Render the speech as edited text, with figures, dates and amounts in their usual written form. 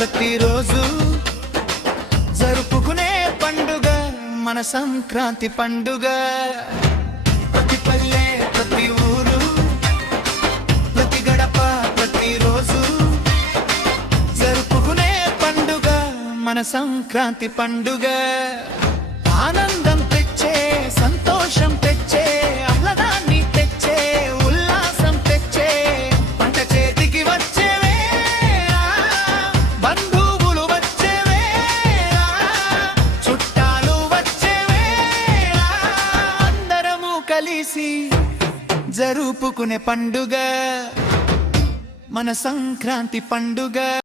ప్రతిరోజు జరుపుకునే పండుగ మన సంక్రాంతి పండుగ. ప్రతి పల్లె ప్రతి ఊరు ప్రతి గడప ప్రతిరోజు జరుపుకునే పండుగ మన సంక్రాంతి పండుగ. ఆనందం తెచ్చే, సంతోషం తెచ్చే, ఆహ్లాదాన్ని తెచ్చే, ఉల్లాసం తెచ్చే పంట చేతికి వచ్చే వేళ, బంధువులు వచ్చే వేళ, చుట్టాలు వచ్చే వేళ, అందరము కలిసి జరుపుకునే పండుగ మన సంక్రాంతి పండుగ.